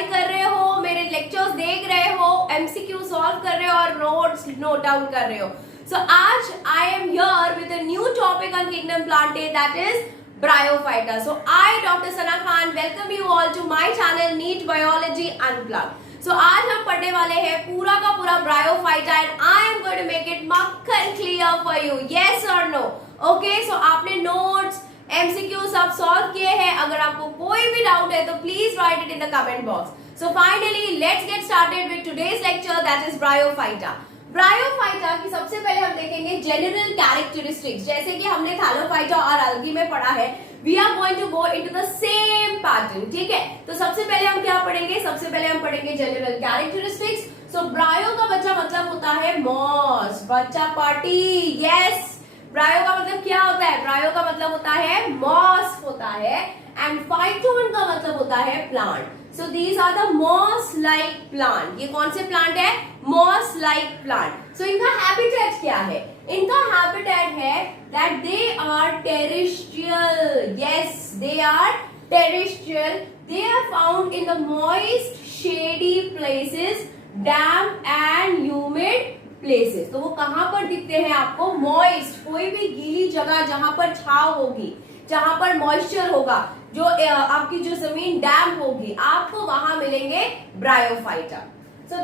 Enjoy कर रहे हो, मेरे लेक्चर्स देख रहे हो, एमसीक्यू सॉल्व कर रहे हो और नोट्स नोट डाउन कर रहे हो। सो आज I am here with a new topic on kingdom plantae, that is bryophyta. So I doctor Sana Khan welcome you all to my channel NEET biology unplugged. So आज हम पढ़ने वाले हैं पूरा का पूरा bryophyta and I am going to make it makkhan clear for you, yes और no. Okay, so आपने नोट्स एमसीक्यू सब सॉल्व किए हैं। अगर आपको कोई भी डाउट है तो please write it in the comment box. So finally let's get started with today's lecture, that is bryophyta. Bryophyta की सबसे पहले हम देखेंगे जनरल कैरेक्टरिस्टिक्स। जैसे कि हमने थैलोफाइटा और अल्गी में पढ़ा है, we are going to go into the same pattern, ठीक है। तो सबसे पहले हम क्या पढ़ेंगे, सबसे पहले हम पढ़ेंगे जनरल कैरेक्टरिस्टिक्स। सो ब्रायो का बच्चा मतलब होता है मॉस, बच्चा पार्टी, यस। ब्रायो का मतलब क्या होता है, ब्रायो का मतलब होता है मॉस होता है एंड फाइटोन का मतलब होता है plant. So these are the moss like plant. ये कौन से प्लांट है, मॉस लाइक प्लांट। सो इनका हैबिटेट क्या है, इनका हैबिटेट है that they are terrestrial, yes they are terrestrial. They are found in the moist shady places, damp and humid places. तो वो कहां पर दिखते हैं आपको, मॉइस्ट, कोई भी गीली जगह जहां पर छाव होगी, जहां पर मॉइस्चर होगा, जो आपकी जो जमीन डैम्प होगी, आपको वहां मिलेंगे bryophyta. So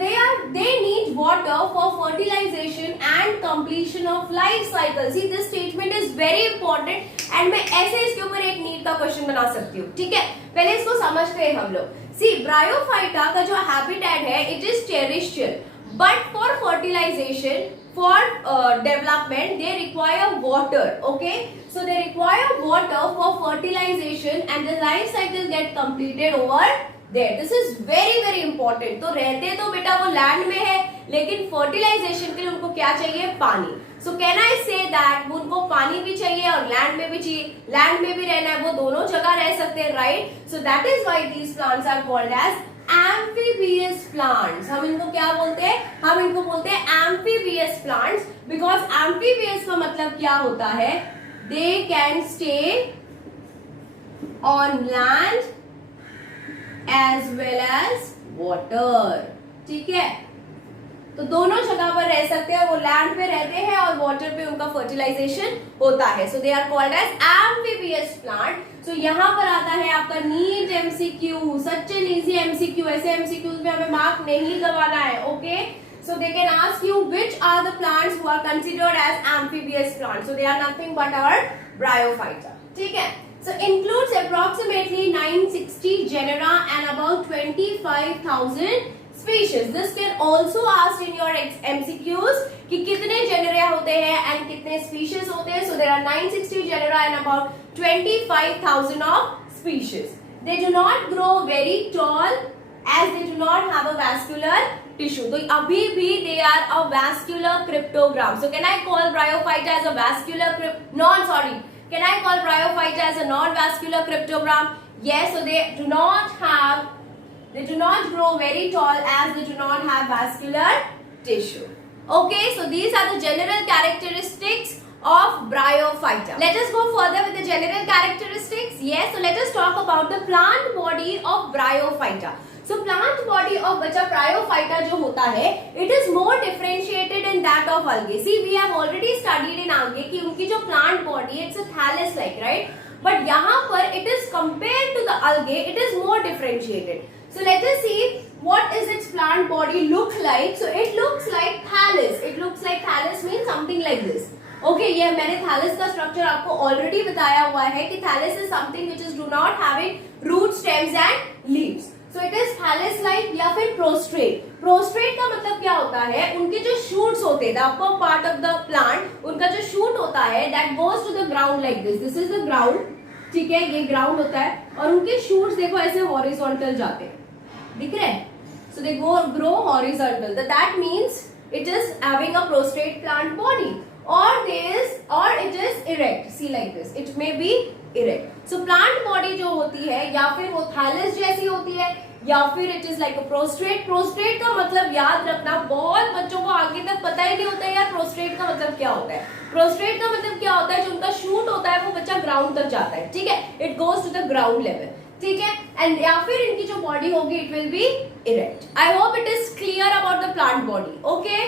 they need water for fertilization and completion of life cycle. See, this statement is very important and मैं ऐसे इसके ऊपर एक नीट का क्वेश्चन बना सकती हूँ, ठीक है। पहले इसको समझते हैं हम लोग। See, ब्रायोफाइटा का जो हैबिटेट है, it is terrestrial. But for fertilization, for development, they require water. Okay, so they require water for fertilization, and the life cycle get completed over there. This is very very important. तो रहते तो बेटा वो land में है, लेकिन fertilisation के लिए उनको क्या चाहिए, पानी। So can I say that उनको पानी भी चाहिए और लैंड में भी चाहिए, लैंड में भी रहना है, वो दोनों जगह रह सकते हैं, right. So that is why these plants are called as amphibious plants। हम इनको क्या बोलते हैं, हम इनको बोलते हैं amphibious plants, because amphibious का मतलब क्या होता है, they can stay on land as well as water, ठीक है। तो दोनों जगह पर रह सकते हैं, वो लैंड पे रहते हैं और वाटर पे उनका फर्टिलाइजेशन होता है। So they are called as amphibious plant. So यहाँ पर आता है आपका NEET MCQ, such an easy MCQ. ऐसे एमसीक्यूज में हमें मार्क नहीं गवाना है, okay. So they can ask you which are the plants who are considered as amphibious plants. So they are nothing but our bryophyta, ठीक है। So includes approximately 960 genera and about 25,000 species. This can also asked in your MCQs कि कितने genera होते हैं and कितने species होते हैं. So there are 960 genera and about 25,000 of species. They do not grow very tall as they do not have a vascular tissue. तो अभी भी they are a vascular cryptogram. So can I call Bryophyta as a vascular Can I call Bryophyta as a non-vascular cryptogram? Yes, so they do not grow very tall as they do not have vascular tissue. Okay, so these are the general characteristics of Bryophyta. Let us go further with the general characteristics. Yes, so let us talk about the plant body of Bryophyta. So plant body of बच्चा Bryophyta जो होता है, it is more differentiated in that of algae. See, we have already studied in algae कि उनकी जो plant body it's a thallus like, right? But यहाँ पर it is compared to the algae, it is more differentiated. So let us see what is its plant body look like. So it looks like thallus. It looks like thallus means something like this. Okay, ये मैंने thallus का structure आपको already बताया हुआ है कि thallus is something which is do not having root, stems and leaves. So it is thallus like या फिर prostrate. Prostrate का मतलब क्या होता है, उनके जो shoots होते हैं, the upper part of the plant, उनका जो shoot होता है that goes to the ground like this. This is the ground, ठीक है, ये ground होता है और उनके shoots देखो ऐसे horizontal जाते हैं, दिख रहे हैं। So they grow horizontal. That means it is having a prostrate plant body, or it is erect. See like this. It may be erect. So plant body जो होती है या फिर वो thallus जैसी होती है या फिर it is like a prostate. Prostate का मतलब याद रखना, बहुत बच्चों को आगे तक पता ही नहीं होता है यार प्रोस्ट्रेट का मतलब क्या होता है. प्रोस्ट्रेट का मतलब क्या होता है, जो उनका शूट होता है वो बच्चा ग्राउंड तक जाता है, ठीक है, it goes to the ground level. ठीक है, एंड या फिर इनकी जो बॉडी होगी it will be erect. I hope it is clear about the plant body. Okay,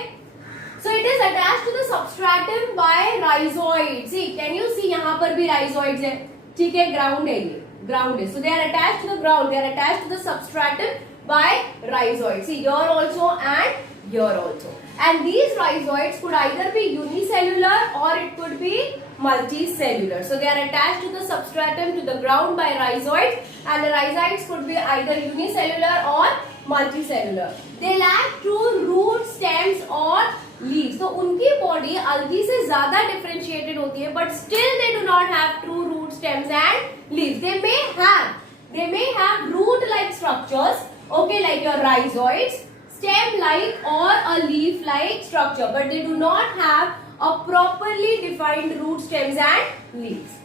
so it is attached to the substratum by rhizoid. See can you see, यहाँ पर भी राइजोइड्स है, ठीक है, ग्राउंड है, ये ग्राउंड है, so they are attached to the ground, they are attached to the substratum by rhizoids. See here also and here also. And these rhizoids could either be unicellular or it could be multicellular. So they are attached to the substratum, to the ground by rhizoids, and the rhizoids could be either unicellular or multicellular. They lack true root, stems or leaves. So उनकी body algae से ज़्यादा differentiated होती है, but still they do not have true root, stems and leaves. They may have root-like structures. Okay, like your rhizoids, stem-like or a leaf-like structure, but they do not have a properly defined root, stems and leaves.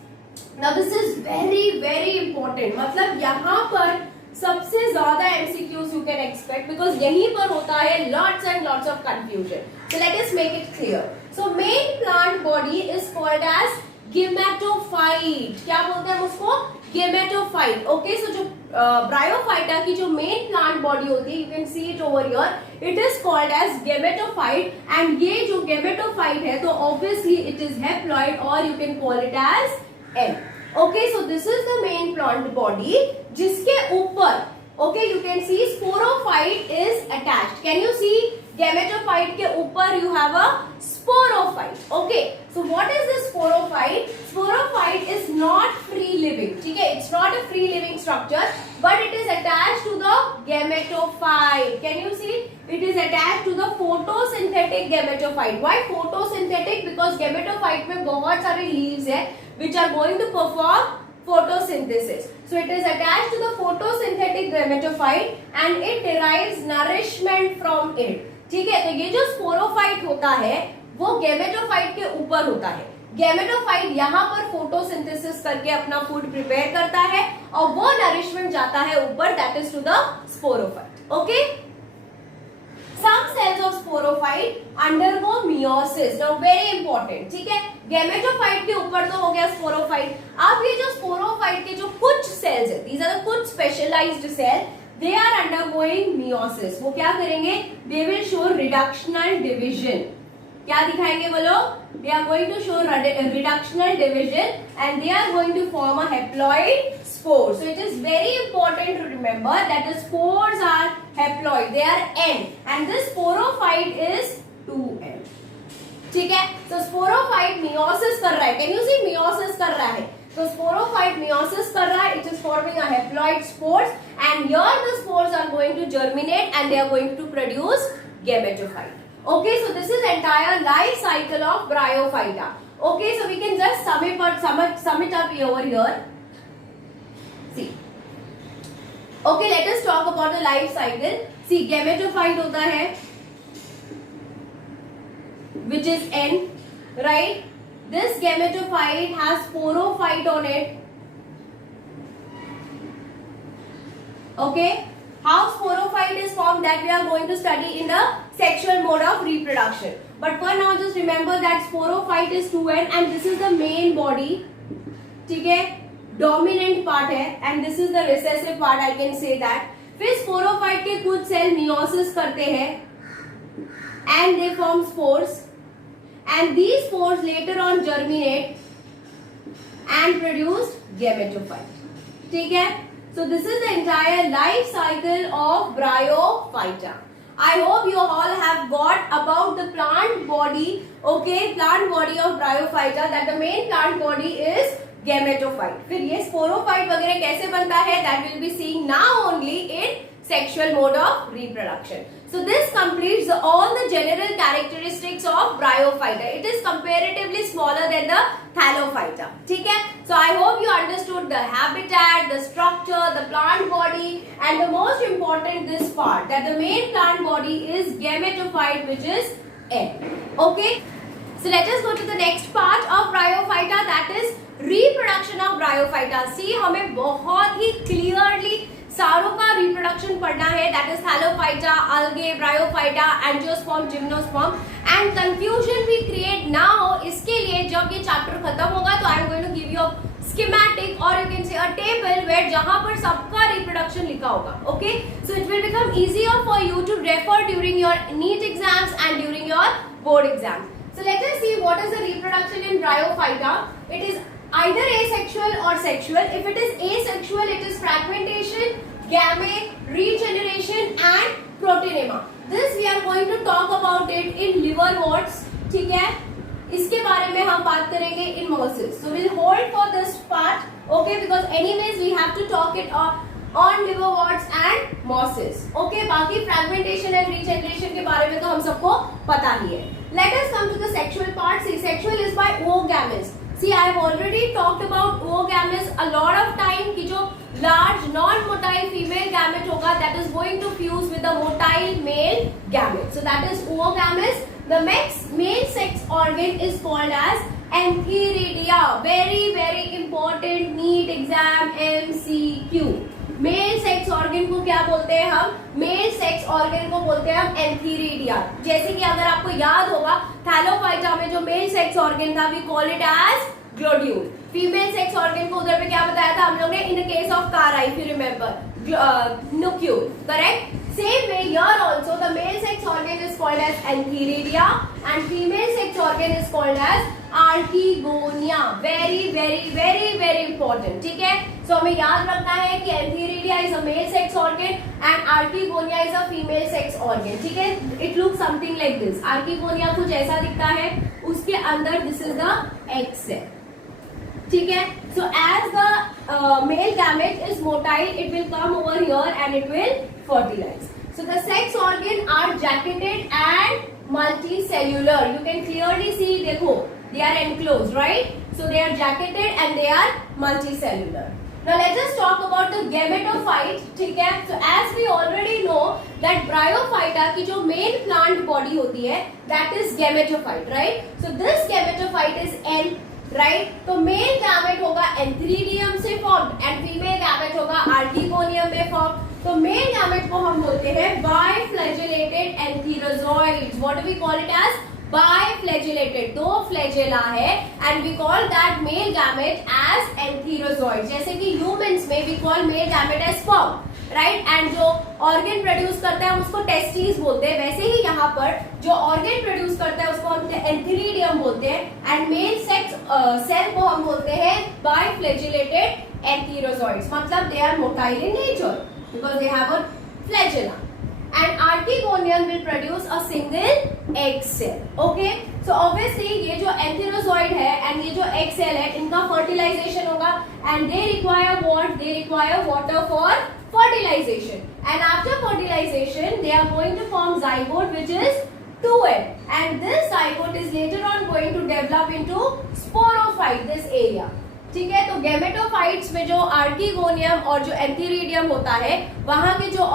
Now this is very very important. मतलब यहाँ पर सबसे ज़्यादा MCQs you can expect because यहीं पर होता है lots and lots of confusion. So let us make it clear. So main plant body is called as gametophyte. क्या बोलते हैं उसको? गेमेटोफाइट। ओके, सो जो ब्रायोफाइटा की जो मेन प्लांट बॉडी होती है, you can see it over here, it is called as gametophyte. And ये जो गेमेटोफाइट है तो ऑब्वियसली इट इज हैप्लॉइड और you can call it as M. Okay, so this is the main plant body जिसके ऊपर okay you can see sporophyte is attached. Can you see gametophyte के ऊपर you have a sporophyte. Okay, so what is this sporophyte? Sporophyte is not free living, ठीक है, it's not a free living structure but it is attached to the gametophyte. Can you see it is attached to the photosynthetic gametophyte. Why photosynthetic? Because gametophyte में बहुत सारे leaves है which are going to perform photosynthesis. So it is attached to the photosynthetic gametophyte and it derives nourishment from it. ठीक है, तो ये जो sporophyte होता है वो गेमेटोफाइट के ऊपर होता है। गेमेटोफाइट यहाँ पर फोटोसिंथेसिस करके अपना फूड प्रिपेयर करता है और वो नरिशमेंट जाता है ऊपर, that is to the sporophyte. Okay, some cells of sporophyte undergo meiosis. Now very important, ठीक है, गेमेटोफाइट के ऊपर तो हो गया स्पोरोफाइट। अब ये जो स्पोरोफाइट के जो कुछ सेल्स है, these are the कुछ specialised cell, they are undergoing meiosis. वो क्या करेंगे? They will show reductional division. क्या दिखाएंगे वो लोग? They are going to show reductional division and they are going to form a haploid spore. So it is very important to remember that the spores are haploid. They are N and this sporophyte is 2N. ठीक है, so sporophyte meiosis कर रहा है। Can you see meiosis कर रहा है? So sporophyte meiosis कर रहा है. It is forming a haploid spores and here the spores are going to germinate and they are going to produce gametophyte. Okay, so this is entire life cycle of Bryophyta. Okay, so we can just sum it up over here. See. Okay, let us talk about the life cycle. See, gametophyte होता है, which is N, right? This gametophyte has sporophyte on it. Okay, how sporophyte is formed that we are going to study in the sexual mode of reproduction. But for now, just remember that sporophyte is 2N and this is the main body. ठीक है, dominant part है and this is the recessive part. I can say that. फिर sporophyte के कुछ cell meiosis करते हैं and they form spores and these spores later on germinate and produce gametophyte. ठीक है, so this is the entire life cycle of Bryophyta. I hope you all have got about the plant body, okay, plant body of Bryophyta, that the main plant body is gametophyte. फिर ये sporophyte वगैरह कैसे बनता है, that we'll be seeing now only in sexual mode of reproduction. So this completes all the general characteristics of Bryophyta. It is comparatively smaller than the Thallophyta. ठीक है? So I hope you understood the habitat, the structure, the plant body, and the most important this part, that the main plant body is gametophyte, which is N. Okay? So let us go to the next part of Bryophyta, that is reproduction of Bryophyta. See, हमें बहुत ही clearly सारों का reproduction पढ़ना है, that is Thallophyta, अलगे, bryophyta, angiosperm, gymnosperm, and confusion भी create ना हो इसके लिए जब अब ये चैप्टर खत्म होगा तो I am going to give you schematic or you can say a table where जहां पर सबका reproduction लिखा होगा. Okay, so it will become easier for you to refer during your NEET exams and during your board exams. So let us see what is the reproduction in Bryophyta. It is either asexual or sexual. If it is asexual, it is fragmentation, gamete, regeneration and protonema. This we are going to talk about it in liverworts. ठीक है, इसके बारे में हम बात करेंगे in mosses. So we'll hold for this part, okay? Because anyways we have to talk it on liverworts and mosses. Okay? बाकी fragmentation and regeneration के बारे में तो हम सबको पता ही है. Let us come to the sexual part. See, sexual is by oogamous. See, I have already talked about oogamous a lot of time कि जो large non-motile female gamete होगा that is going to fuse with the motile male gamete. So that is oogamous. The male sex organ is called as antheridia. Very very important NEET exam MCQ. Mail sex organ को क्या बोलते हैं हम? Mail sex organ को बोलते हैं हम एंथीरिडिया. जैसे कि अगर आपको याद होगा थैलोफाइटा में जो मेल सेक्स ऑर्गन था we call it as globule. Female sex organ को उधर पे क्या बताया था हम लोग ने? In the case of chara if you remember nucule. Correct. Same way here also the male sex organ is called as antheridia and female sex organ is called as archegonia. Very very very very important. ठीक है. So हमें याद रखना है कि antheridia is a male sex organ and archegonia is a female sex organ. ठीक है. It looks something like this. archegonia कुछ ऐसा दिखता है. उसके अंदर this is the egg cell. ठीक है. So as the male gamete is motile, it will come over here and it will fertilize. So the sex organ are jacketed and multicellular. You can clearly see, देखो, they are enclosed, right? So they are jacketed and they are multicellular. Now let us talk about the gametophyte. ठीक है. So as we already know that Bryophyta की जो main plant body होती है that is gametophyte, right? So this gametophyte is N. Right. तो male gamete होगा antheridium से formed and female gamete होगा आर्किगोनियम में फॉर्म. तो मेल गैमेट को हम बोलते हैं biflagellated antherozoids. What do we call it as? Biflagellated. दो फ्लैजेला है and we call that male gamete as antherozoid. जैसे कि ह्यूमंस में we call male gamete as sperm, right. And जो ऑर्गन प्रोड्यूस करता है उसको टेस्टिस बोलते हैं. वैसे ही यहाँ पर जो ऑर्गन प्रोड्यूस करता है उसको हम एंथीरिडियम बोलते हैं एंड मेल सेक्स सेल को हम बोलते हैं बाइफ्लैजेलेटेड एंथीरोजॉइड्स. मतलब they are motile in nature because they have a flagella. And archegonium will produce a single egg cell. Okay, so obviously ये जो एंथीरोजॉइड है and ये जो egg cell है इनका fertilization होगा and they require what? They require water for fertilization. And after fertilization they are going to form zygote which is 2N. And this zygote is later on going to develop into sporophyte, this area. ठीक है. तो gametophytes में जो archegonium और जो antheridium होता है वहां के जो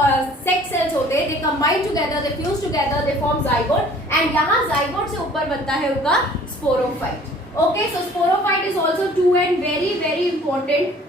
सेक्स सेल्स होते हैं they combine together, they fuse together, they form zygote and यहाँ जाइगोट से ऊपर बनता है उनका sporophyte. Okay. So sporophyte is also 2N. Very very important.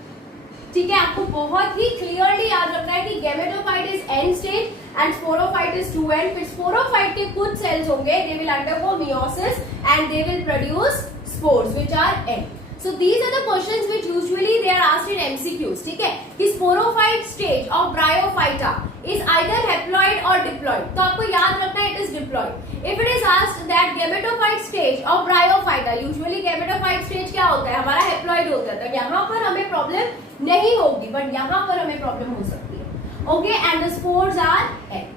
ठीक है. आपको बहुत ही क्लियरली याद रखना है कि gametophyte is N stage and sporophyte is 2N. फिर स्पोरोफाइट के कुछ सेल्स होंगे they will undergo meiosis and they will produce spores which are N. So these are the questions which usually they are asked in MCQs. ठीक है. कि sporophyte stage of Bryophyta is either haploid or diploid. तो आपको याद रखना है it is diploid. If it is asked that gametophyte stage of Bryophyta, usually gametophyte stage क्या होता है? हमारा haploid होता है. तो यहाँ पर हमें प्रॉब्लम नहीं होगी बट यहाँ पर हमें प्रॉब्लम हो सकती है. Okay, and the spores are N.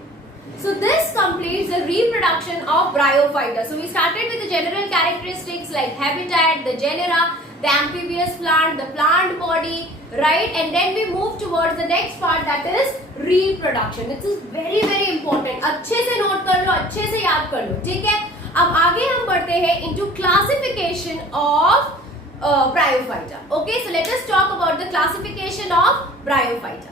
So this completes the reproduction of Bryophyta. So we started with the general characteristics like habitat, the genera, the amphibious plant, the plant body, right? And then we move towards the next part that is reproduction. This is very very important. अच्छे से note कर लो, अच्छे से याद कर लो. ठीक है. अब आगे हम बढ़ते हैं into classification of Bryophyta. Okay, so let us talk about the classification of Bryophyta.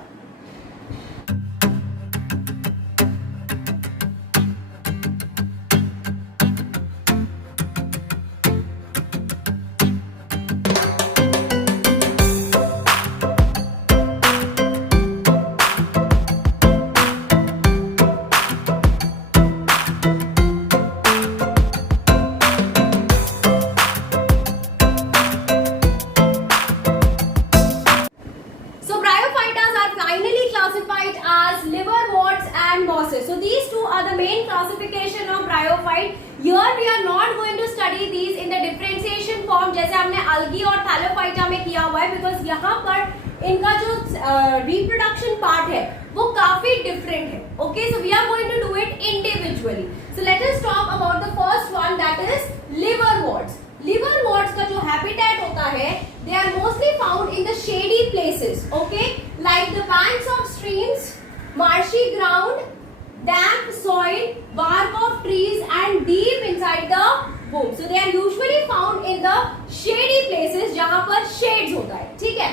Here we are not going to study these in the differentiation form जैसे हमने algae और thallophyta में किया हुआ है, because यहाँ पर इनका जो reproduction part है वो काफी different है. Okay, so we are going to do it individually. So let us talk about the first one, that is liverworts. Liverworts का जो habitat होता है, they are mostly found in the shady places. Okay, like the banks of streams, marshy ground, damp soil, bark of trees and deep inside the womb. So they are usually found in the shady places जहाँ पर shades होता है. ठीक है.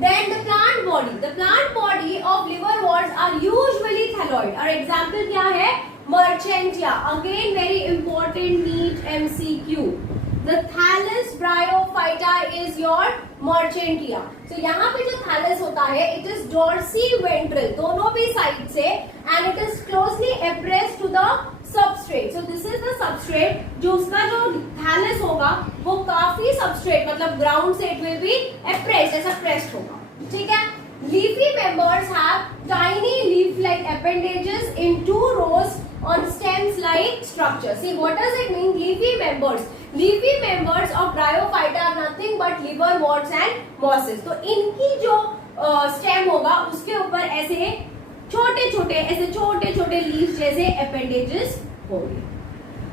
Then the plant body. The plant body of liverworts are usually thalloid. और example क्या है? Merchantia. Again very important NEET MCQ. The thallus bryophyta is your Merchantia. So यहाँ पे जो thallus होता है, it is dorsiventral, दोनों भी साइड से, and it is closely appressed to the substrate. So this is the substrate. जो उसका जो thallus होगा, वो काफी substrate मतलब ground से it will be appressed, ऐसा pressed होगा. ठीक है? Leafy members have tiny leaf-like appendages in 2 rows on stems-like structure. See, what does it mean? Leafy members. Leafy members of bryophyta are nothing but liverworts and mosses. तो इनकी जो stem होगा उसके ऊपर ऐसे छोटे-छोटे leaves जैसे appendages होंगे.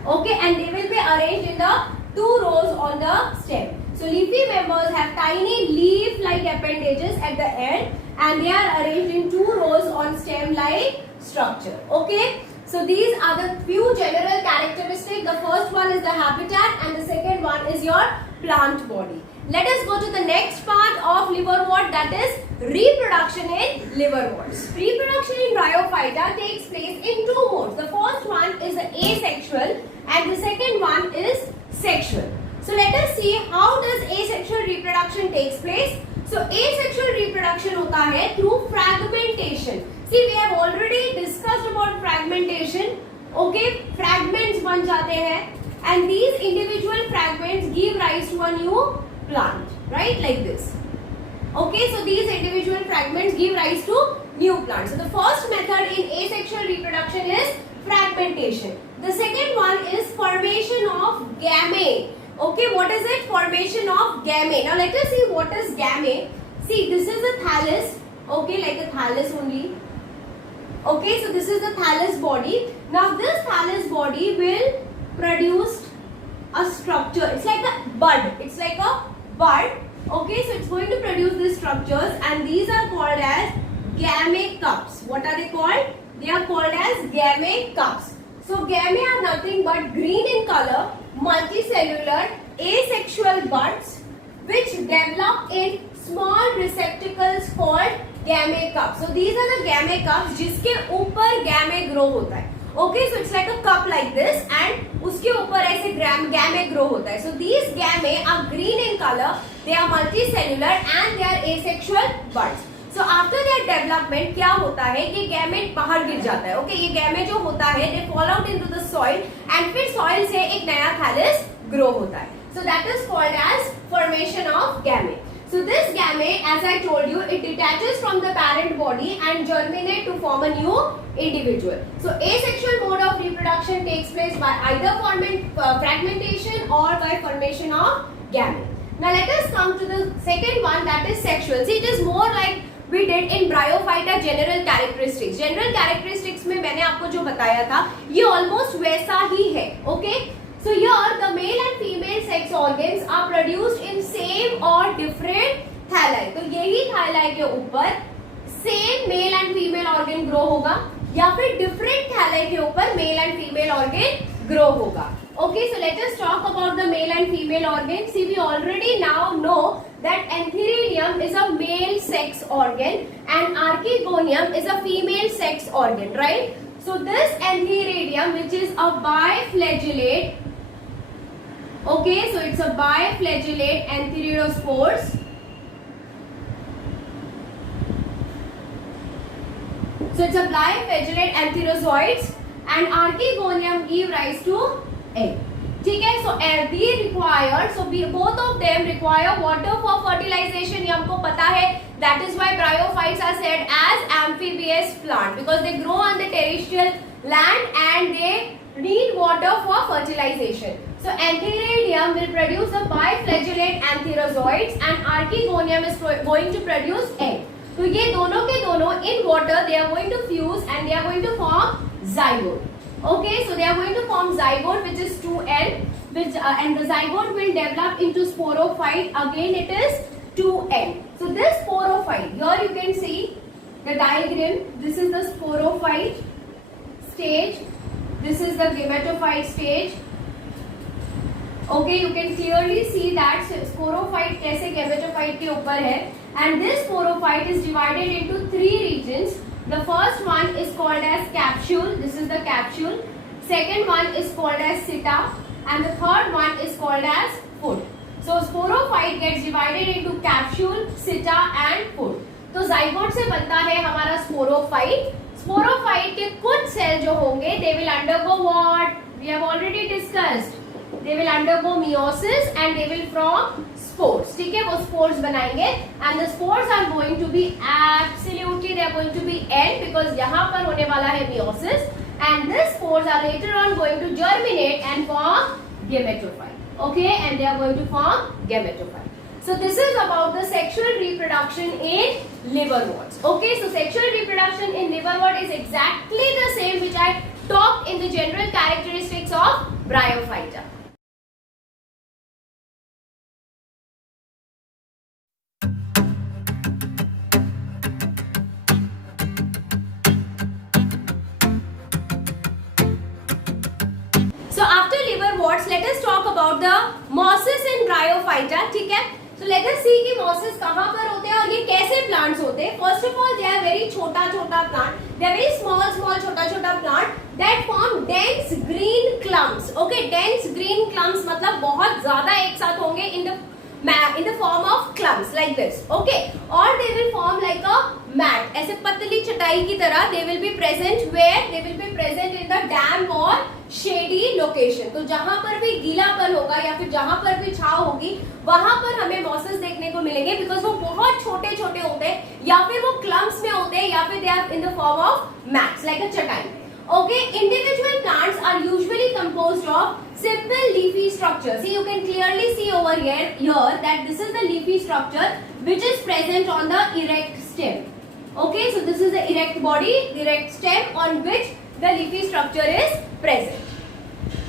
Okay, and they will be arranged in the 2 rows on the stem. So leafy members have tiny leaf-like appendages at the end, and they are arranged in 2 rows on stem-like structure. Okay. So these are the few general characteristics. The first one is the habitat and the second one is your plant body. Let us go to the next part of liverwort, that is reproduction in liverworts. Reproduction in bryophyta takes place in 2 modes. The first one is the asexual and the second one is sexual. So let us see how does asexual reproduction takes place. So asexual reproduction होता है through fragmentation. See, we have already discussed about fragmentation. Okay, fragments बन जाते हैं, and these individual fragments give rise to a new plant, right? Like this. Okay, so these individual fragments give rise to new plants. So the first method in asexual reproduction is fragmentation. The second one is formation of gamete. Okay, what is it? Formation of gamete. Now let us see what is gamete. See, this is the thallus. Okay, like a thallus only. Okay, so this is the thallus body. Now this thallus body will produce a structure. It's like a bud. It's like a bud. Okay, so it's going to produce these structures, and these are called as gametes. What are they called? They are called as gametes. So gamete are nothing but green in color, multicellular, asexual buds which develop in small receptacles called gametes. So these are the gametes जिसके ऊपर gamete grow होता है. Okay, so it's like a cup like this, and उसके ऊपर ऐसे gamete grow होता है. So these gamete are green in color, they are multicellular and they are asexual buds. So after their development क्या होता है, ये gamete बाहर गिर जाता है. Okay, ये gamete जो होता है, they fall out into the soil, and फिर soil से एक नया thallus grow होता है. So that is called as formation of gamete. So this gamete, as I told you, it detaches from the parent body and germinate to form a new individual. So asexual mode of reproduction takes place by either fragmentation or by formation of gamete. Now let us come to the second one, that is sexual. See, it is more like we did in bryophyta general characteristics. General characteristics में मैंने आपको जो बताया था, ये almost वैसा ही है. Okay? So here the male and female sex organs are produced in same or different thalli. तो यही thalli के ऊपर same male and female organ grow होगा, या फिर different thalli के ऊपर male and female organ grow होगा. Okay, so let us talk about the male and female organ. See, we already now know that antheridium is a male sex organ and archegonium is a female sex organ, right? So this antheridium, which is a biflagellate, okay, so it's a biflagellate antheridospores. So it's a biflagellate antherozoids, and archegonium give rise to egg. ठीक है, so they require, so both of them require water for fertilization. ये हमको पता है. That is why bryophytes are said as amphibious plant, because they grow on the terrestrial land and they need water for fertilization. So Antheridium will produce a biflagellate antherozoids and Archegonium is going to produce egg. तो ये दोनों के दोनों in water they are going to fuse and they are going to form zygote. Okay, so they are going to form zygote which is 2N, which and the zygote will develop into sporophyte. Again it is 2N. So this sporophyte, here you can see the diagram. This is the sporophyte stage. This is the gametophyte stage. Okay, you can clearly see that sporophyte कैसे gametophyte के ऊपर है. And this sporophyte is divided into 3 regions. The first one is called as capsule. This is the capsule. Second one is called as seta, and the third one is called as foot. So sporophyte gets divided into capsule, seta, and foot. तो zygote से बनता है हमारा sporophyte. Sporophyte के कुछ cell जो होंगे, they will undergo what? We have already discussed. They will undergo meiosis and they will form spores. ठीक है, वो spores बनाएंगे and the spores are going to be absolutely they are going to be end because यहाँ पर होने वाला है meiosis and these spores are later on going to germinate and form gametophyte. Okay, and they are going to form gametophyte. So this is about the sexual reproduction in liverworts. Okay, so sexual reproduction in liverwort is exactly the same which I talked in the general characteristics of Bryophyta. So after liverworts, let us talk about the mosses in Bryophyta. ठीक है? So let us see कि mosses कहाँ पर होते हैं और ये कैसे plants होते हैं. First of all, they are very छोटा plant. They are very small छोटा plant that form dense green clumps. Okay, dense green clumps मतलब बहुत ज़्यादा एक साथ होंगे in the form of clumps like this. Okay, or they will form like a mat. ऐसे पतली चटाई की तरह they will be present where they will be present in the damp or shady location. तो जहां पर भी गीलापन होगा या फिर जहां पर भी छाव होगी वहां पर हमें मॉसेस देखने को मिलेंगे बिकॉज वो बहुत छोटे छोटे होते हैं या फिर वो क्लम्प्स में होते हैं या फिर they are in the form of mats like a चटाई. Okay, individual plants are usually composed of simple leafy structure. See, you can clearly see over here that this is the leafy structure which is present on the erect stem. Okay, so this is the erect body, erect stem on which the leafy structure is present.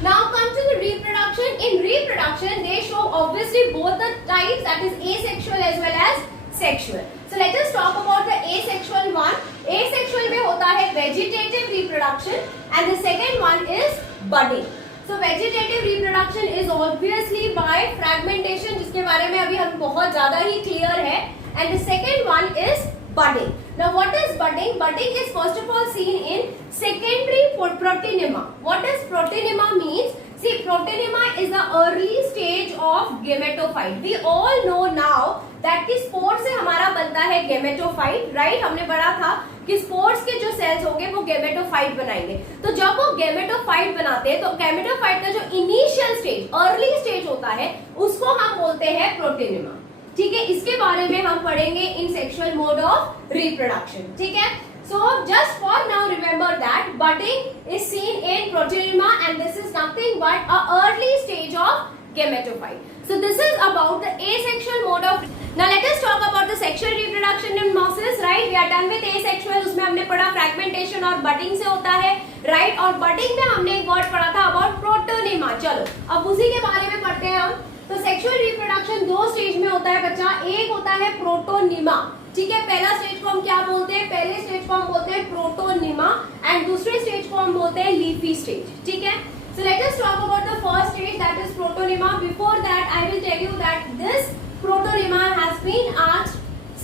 Now come to the reproduction. In reproduction, they show obviously both the types, that is asexual as well as sexual. So let us talk about the asexual one. Asexual में होता है vegetative reproduction and the second one is budding. So vegetative reproduction is obviously by fragmentation जिसके बारे में अभी हम बहुत ज़्यादा ही clear है and the second one is budding. Now what is budding? Budding is first of all seen in secondary proteinema. What does proteinema means? See, proteinema is the early stage of gametophyte. We all know now that कि spores से हमारा बनता है gametophyte, right? हमने पढ़ा था कि spores के जो cells होंगे वो gametophyte बनाएंगे. तो जब वो gametophyte बनाते हैं तो gametophyte का जो initial stage, early stage होता है उसको हम बोलते हैं proteinema. ठीक है, इसके बारे में हम पढ़ेंगे in sexual mode of reproduction. ठीक है, so just for now remember that budding is seen in proteinema and this is nothing but a early stage of gametophyte. So this is about the asexual mode of. Now let us talk about the sexual reproduction in mosses. Right, we are done with asexual. उसमें हमने पढ़ा fragmentation और budding से होता है, right? और budding में हमने एक word पढ़ा था about proteinema. चलो अब उसी के बारे में पढ़ते हैं हम. तो सेक्सुअल रिप्रोडक्शन 2 स्टेज में होता है बच्चा. एक होता है प्रोटोनिमा. ठीक है, पहला स्टेज को हम क्या बोलते हैं? पहले स्टेज को हम बोलते हैं प्रोटोनिमा एंड दूसरे स्टेज को हम बोलते हैं लीफी स्टेज. ठीक है, so let us talk about the first stage, that is protonema. Before that I will tell you that this protonema has been asked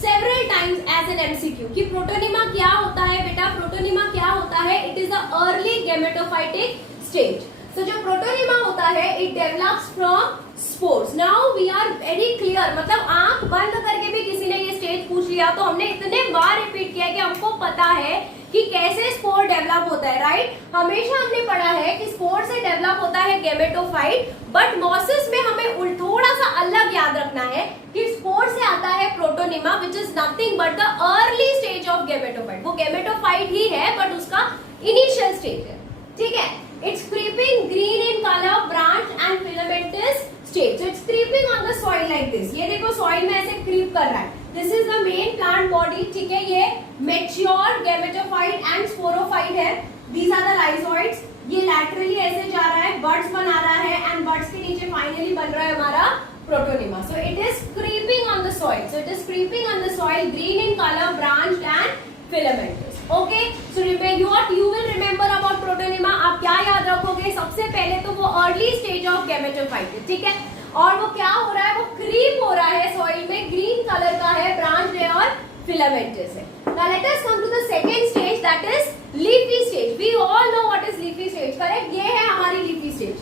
several times as an MCQ कि protonema क्या होता है बेटा. Protonema क्या होता है? It is the early gametophytic stage. So जो protonema होता है it develops from spores. Now we are very clear, मतलब आंख बंद करके भी किसी ने ये स्टेज पूछ लिया तो हमने इतने बार रिपीट किया कि हमको पता है कि कैसे स्पोर डेवलप होता है. राइट, हमेशा हमने पढ़ा है कि स्पोर से डेवलप होता है गेमेटोफाइट, बट मॉसेस में हमें थोड़ा सा अलग याद रखना है कि स्पोर से आता है protonema which is nothing but the early stage of gametophyte. वो गेमेटोफाइट ही है बट उसका इनिशियल स्टेज है. ठीक है, it's pre creeping, green in color, branch and filamentous stage. So it's creeping on the soil like this. ये देखो soil में ऐसे creep कर रहा है. This is the main plant body. ठीक है, ये mature gametophyte and sporophyte है. These are the rhizoids. ये laterally ऐसे जा रहा है, buds बना रहा है and buds के नीचे finally बन रहा है हमारा protonema. So it is creeping on the soil. So it is creeping on the soil, green in color, branched and filamentous. Okay. So what you will remember about protonema? आप क्या याद रखोगे? सबसे पहले तो वो early stage of gametophyte है, ठीक है? और वो क्या हो रहा है? वो creep हो रहा है soil में, green color का है, branched है और filamentous है. Now let us come to the second stage, that is leafy stage. We all know what is leafy stage, correct? ये है हमारी leafy stage.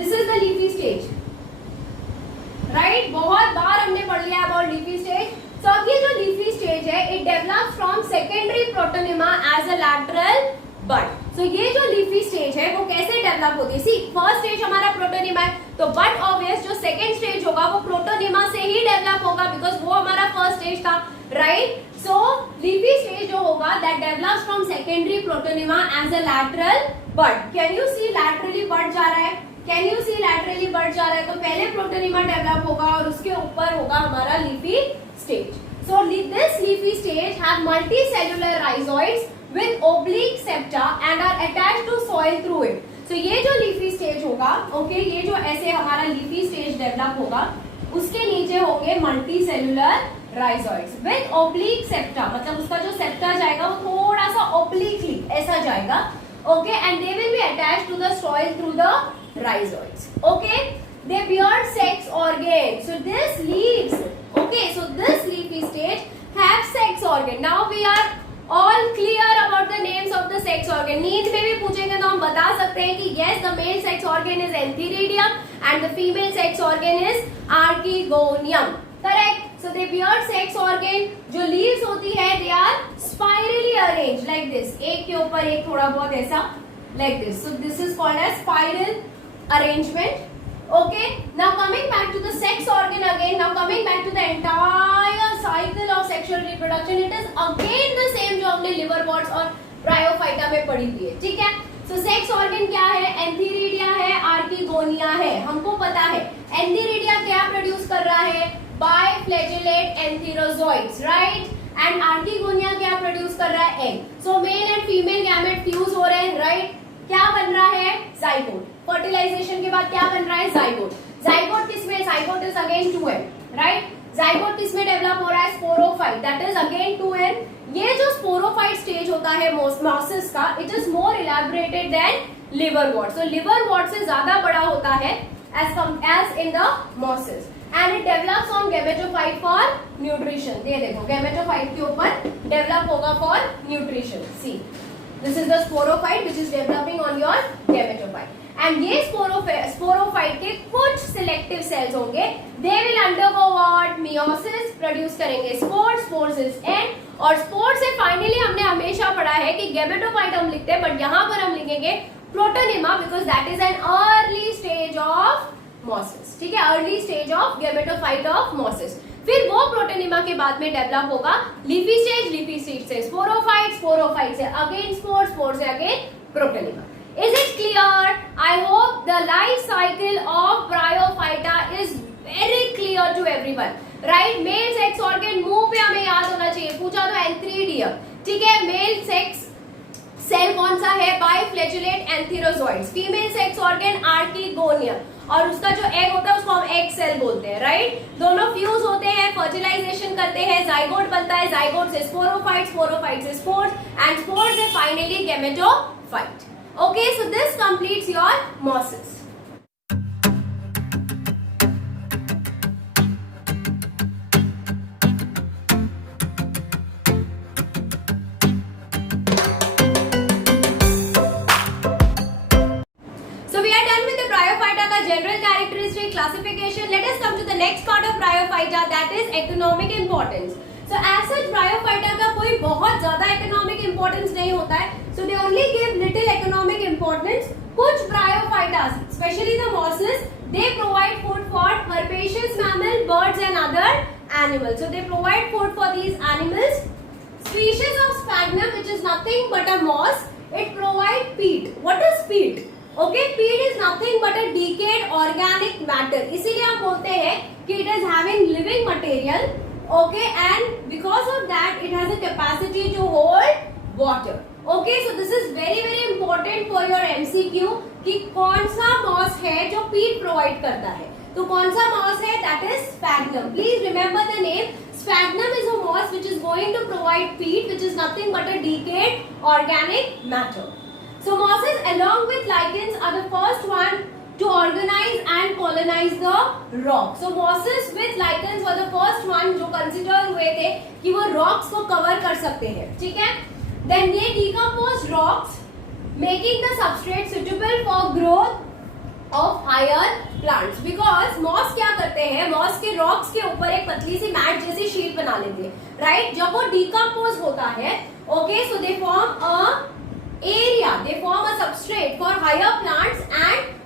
This is the leafy stage. Right बहुत बार हमने पढ़ लिया अबाउट लीफी स्टेज. सो अब ये जो लीफी स्टेज है it develops from secondary protonema as a lateral bud. So ये जो लीफी स्टेज है वो कैसे डेवलप होती है? सी फर्स्ट स्टेज हमारा प्रोटोनेमा है, तो बट ऑब्वियस जो सेकेंड स्टेज होगा वो प्रोटोनेमा से ही डेवलप होगा बिकॉज वो हमारा फर्स्ट स्टेज था, राइट? सो लीफी स्टेज जो होगा that develops from secondary protonema as a lateral bud. Can you see laterally bud जा रहा है? कैन यू सी लैटरली बढ़ जा रहा है? तो पहले प्रोटोनेमा डेवलप होगा और उसके ऊपर होगा हमारा leafy stage. So this leafy stage have multicellular rhizoids with oblique septa and are attached to soil through it. So ये जो लीफी स्टेज होगा, ओके, ये जो ऐसे हमारा लीफी स्टेज डेवलप होगा उसके नीचे होंगे multicellular rhizoids with oblique septa. मतलब उसका जो सेप्टा जाएगा वो थोड़ा सा ओब्लिकली ऐसा जाएगा, okay, and they will be attached to the soil through the rhizoids. Okay, they bear sex organs. So this leaves, okay, so this leafy stage have sex organ. Now we are all clear about the names of the sex organ. नींद में भी पूछेंगे तो हम बता सकते हैं कि yes, the male sex organ is antheridium and the female sex organ is archegonium. Correct. So they bear sex organ. जो leaves होती है they are spirally arranged like this. एक के ऊपर एक थोड़ा बहुत ऐसा like this. So this is called as spiral arrangement. Okay. Now coming back to the sex organ again. Now coming back to the entire cycle of sexual reproduction. It is again the same जो हमने liverworts और bryophyta में पढ़ी थी, ठीक है? So sex organ क्या है? एंथीरिडिया है, आर्किगोनिया है, हमको पता है. एंथीरिडिया क्या प्रोड्यूस कर रहा है? बाइफ्लैजिलेट एंथेरोजोइड्स, राइट? एंड आर्किगोनिया क्या प्रोड्यूस कर रहा है? Egg. So male and female gamete fuse हो रहे हैं, राइट? क्या बन रहा है? जाइगोट. फर्टिलाइजेशन के बाद क्या बन रहा है? जाइगोट. जाइगोट किसमें? Zygote is again 2n, right? Zygote किसमें डेवलप हो रहा है? Sporophyte, that is again 2n. ये जो स्पोरोफाइट स्टेज होता है मॉसिस का, it is more elaborated than liverwort. So liverwort से ज्यादा बड़ा होता है as in the mosses, and it develops on gametophyte for nutrition. ये देखो gametophyte के ऊपर develop होगा for nutrition. See, this is the sporophyte which is developing on your gametophyte. And ये sporophyte के कुछ selective cells होंगे. They will undergo what? Meiosis, produce करेंगे spores. Spores is end. और spores से finally हमने हमेशा पढ़ा है कि gametophyte हम लिखते हैं, but यहाँ पर हम लिखेंगे protonema because that is an early stage of mosses. ठीक है, early stage of gametophyte of mosses. फिर वो प्रोटोनेमा के बाद में डेवलप होगा लीफी स्टेज से स्पोरोफाइट से अगेन स्पोर से again protonema. Is it clear? I hope the life cycle of Bryophyta is very clear to everyone. Right? Male sex organ मुंह पे हमें याद होना चाहिए. पूछा तो एंथ्रीडियम. ठीक है, मेल सेक्स सेल कौन सा है? बाइफ्लैजिलेट एंथेरोजोइड्स. फीमेल सेक्स ऑर्गन आर्किगोनियम, और उसका जो एग होता है उसको हम एग सेल बोलते हैं, राइट? दोनों फ्यूज होते हैं, फर्टिलाइजेशन करते हैं, जाइगोट बनता है, जाइगोट से स्पोरोफाइट से स्पोर्स, एंड स्पोर्स से finally gametophyte. Okay, so this completes your mosses. General characteristic classification. Let us come to the next part of Bryophyta, that is economic importance. So as such Bryophyta का कोई बहुत ज्यादा economic importance नहीं होता है. So they only give little economic importance. कुछ Bryophytas, especially the mosses, they provide food for herbaceous mammal, birds and other animals. So they provide food for these animals. Species of sphagnum, which is nothing but a moss, it provides peat. What is peat? Okay, peat is nothing but a decayed organic matter, इसीलिए हम बोलते हैं कि it is having living material, okay, and because of that it has a capacity to hold water. Okay, so this is very very important for your MCQ कि कौन सा moss है जो पीट प्रोवाइड करता है। तो कौन सा मॉस है? That is sphagnum. Please remember the name. Sphagnum is a moss which is going to provide peat, which is nothing but a decayed organic matter. So mosses along with lichens are the first one to organize and colonize the rock. So mosses with lichens were the first one जो consider हुए थे कि वो rocks को cover कर सकते हैं, ठीक है? Then they decomposed rocks, making the substrate suitable for growth of higher plants. Because moss क्या करते हैं? moss के rocks के ऊपर एक पतली सी मैट जैसी शीट बना लेते हैं, right? जब वो decompose होता है, okay, so they form a area, they form a substrate for higher plants and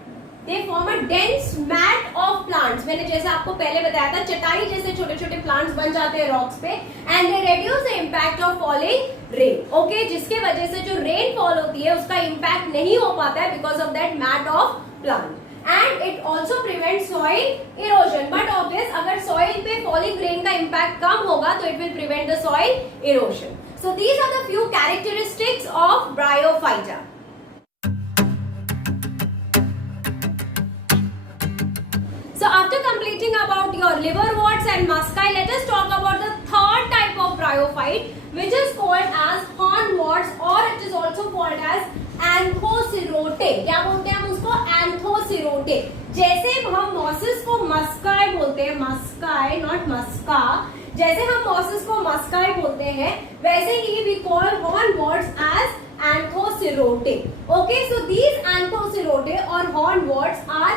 they form a dense mat of plants. मैंने जैसे आपको पहले बताया था, चटाई जैसे छोटे छोटे plants बन जाते हैं rocks पे, and they reduce the impact of falling rain. Okay, जिसके वजह से जो rainfall होती है उसका impact नहीं हो पाता है because of that mat of plant. And it also prevents soil erosion. But obvious, अगर soil पे falling rain का impact कम होगा तो it will prevent the soil erosion. So these are the few characteristics of Bryophyta. So after completing about your liverworts and musci, let us talk about the third type of bryophyte, which is called as hornworts, or it is also called as एंथोसिरोटे। क्या बोलते हैं हम उसको? एंथोसिरोटे। जैसे हम mosses को मस्काई बोलते हैं, मस्काई नॉट मस्का, जैसे हम मॉसेस को मस्काई बोलते हैं वैसे ही we call hornworts as anthocerotae. Okay, so these anthocerotae और hornworts are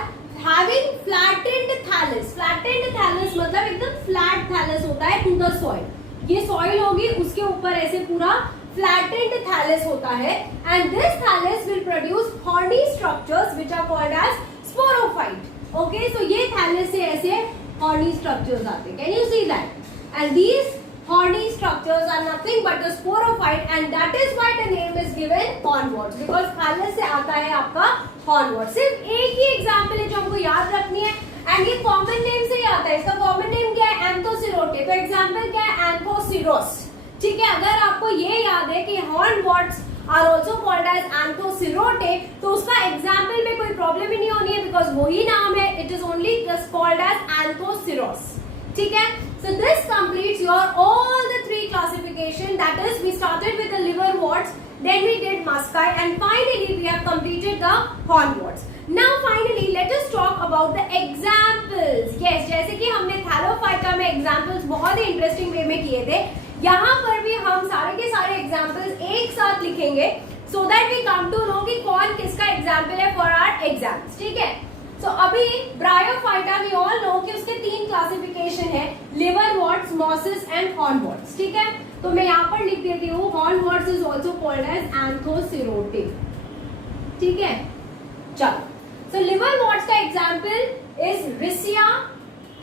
having flattened thallus. Flattened thallus मतलब एकदम फ्लैट थैलस होता है टू द सॉइल। ये सॉइल होगी, उसके ऊपर ऐसे पूरा flattened thallus होता है, and this thallus will produce horny structures which are called as sporophyte. Okay, so ये thallus से ऐसे horny structures आते हैं. Can you see that? And these horny structures are nothing but the sporophyte, and that is why the name is given hornworts, because thallus से आता है आपका hornwort. सिर्फ एक ही example है जो हमको याद रखनी है, and ये common name से ही आता है. इसका common name क्या है? एंथोसिरोटे. तो example क्या है? एंथोसिरोस. ठीक है, अगर आपको ये याद है कि हॉर्नवर्ट्स आर ऑल्सो कॉल्ड एज एंथोसिरोटे, तो उसका एग्जाम्पल में कोई प्रॉब्लम ही नहीं होनी है, बिकॉज वही नाम है, it is only just called as anthoceros. ठीक है, so this completes your all the three classification, that is we started with the liverworts, then we did musci, and finally we have completed the hornworts. Now finally let us talk about the examples. Yes, जैसे कि हमने Thallophyta में examples बहुत ही interesting way में किए थे, यहाँ पर भी हम सारे के सारे एग्जाम्पल्स एक साथ लिखेंगे, so that we come to know कि कौन किसका एग्जाम्पल है फॉर आवर एग्जाम्स। ठीक है, सो अभी ब्रायोफाइटा वी ऑल नो कि उसके तीन क्लासिफिकेशन है, लिवरवर्ट्स, मॉसेस एंड हॉर्नवर्ट्स। ठीक है, तो मैं यहाँ पर लिख देती हूँ हॉर्नवर्ट्स इज ऑल्सो कॉल्ड एज एंथोसिरोटे। ठीक है, चलो, सो लिवरवर्ट्स का एग्जाम्पल इज रिसिया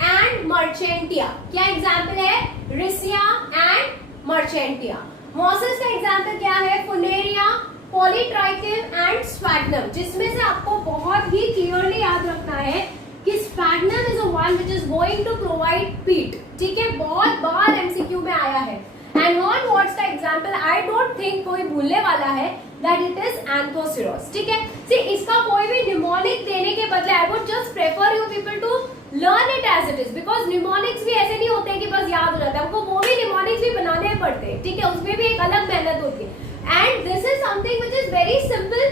एंड मर्चेंटिया। क्या एग्जाम्पल है? Risia and marchantia. मॉसेस का एग्जाम्पल क्या है? फुनेरिया, पॉलीट्राइकम एंड स्फैग्नम, जिसमें से आपको बहुत ही क्लियरली याद रखना है कि sphagnum is a one which is going to provide peat. ठीक है, बहुत बार एमसीक्यू में आया है। एंड हॉर्नवर्ट्स का एग्जाम्पल आई डोंट थिंक कोई भूलने वाला है, दैट इट इज एंथोसिरोस। ठीक है, सी इसका कोई भी निमोनिक देने के बदले I would just prefer you people to learn it as it is, because mnemonics भी ऐसे नहीं होते कि बस याद हो जाता है, हमको वो भी निमोनिक्स भी बनाने पड़ते हैं। ठीक है, उसमें भी एक अलग मेहनत होती है, and this is something which is very simple,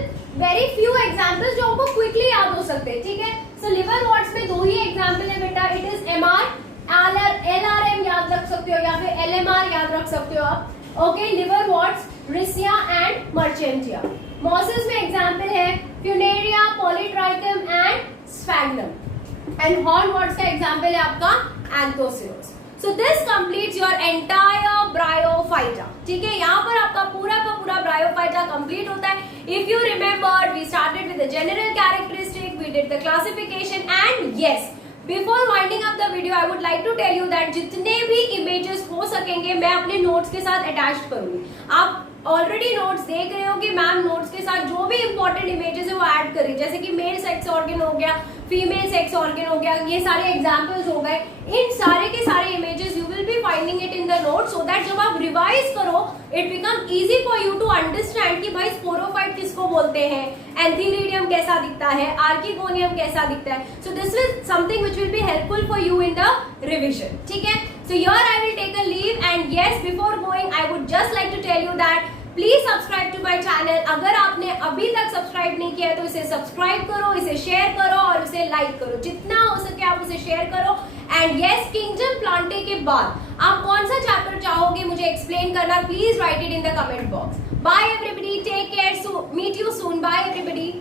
very few examples जो हमको क्विकली याद हो सकते हैं। ठीक है, सो लिवरवर्ट्स में दो ही एग्जांपल है बेटा, इट इज एमआर, एलआरएम याद रख सकते हो या फिर एलएमआर याद रख सकते हो आप। Okay, liverworts, riccia and marchantia. Mosses में एग्जांपल है funaria, polytrichum and sphagnum, and hornworts का एग्जांपल है आपका anthoceros. So this completes your entire bryophyta. ठीक है, यहाँ पर आपका पूरा का पूरा ब्रायोफाइटा कंप्लीट होता है। If you remember, we started with the general characteristic, we did the classification, and yes, before winding up the video I would like to tell you that जितने भी इमेजेस हो सकेंगे मैं अपने नोट्स के साथ अटैच करूंगी। आप ऑलरेडी नोट्स देख रहे हो कि मैम नोट्स के साथ जो भी इंपॉर्टेंट इमेजेस है वो ऐड कर रही है, जैसे कि मेल सेक्स ऑर्गन हो गया, फीमेल सेक्स ऑर्गन हो गया, ये सारे एग्जांपल्स हो गए। इन सारे के सारे images you will be finding it in the note, so that जब आप रिवाइज करो it become easy for you to understand कि भाई स्पोरोफाइट किसको बोलते हैं, एंथीरिडियम कैसा दिखता है, आर्किगोनियम कैसा दिखता है। So this is something which will be helpful for you in the revision, ठीक है। So here I will take a leave, and yes, before going I would just like to tell you that please subscribe to my channel. अगर आपने अभी तक subscribe नहीं किया है तो इसे सब्सक्राइब करो, इसे शेयर करो और इसे लाइक करो, जितना हो सके आप उसे शेयर करो। एंड यस, किंगडम प्लांटे के बाद आप कौन सा चैप्टर चाहोगे मुझे एक्सप्लेन करना, please write it in the comment box. Bye everybody, take care, meet you soon, bye everybody.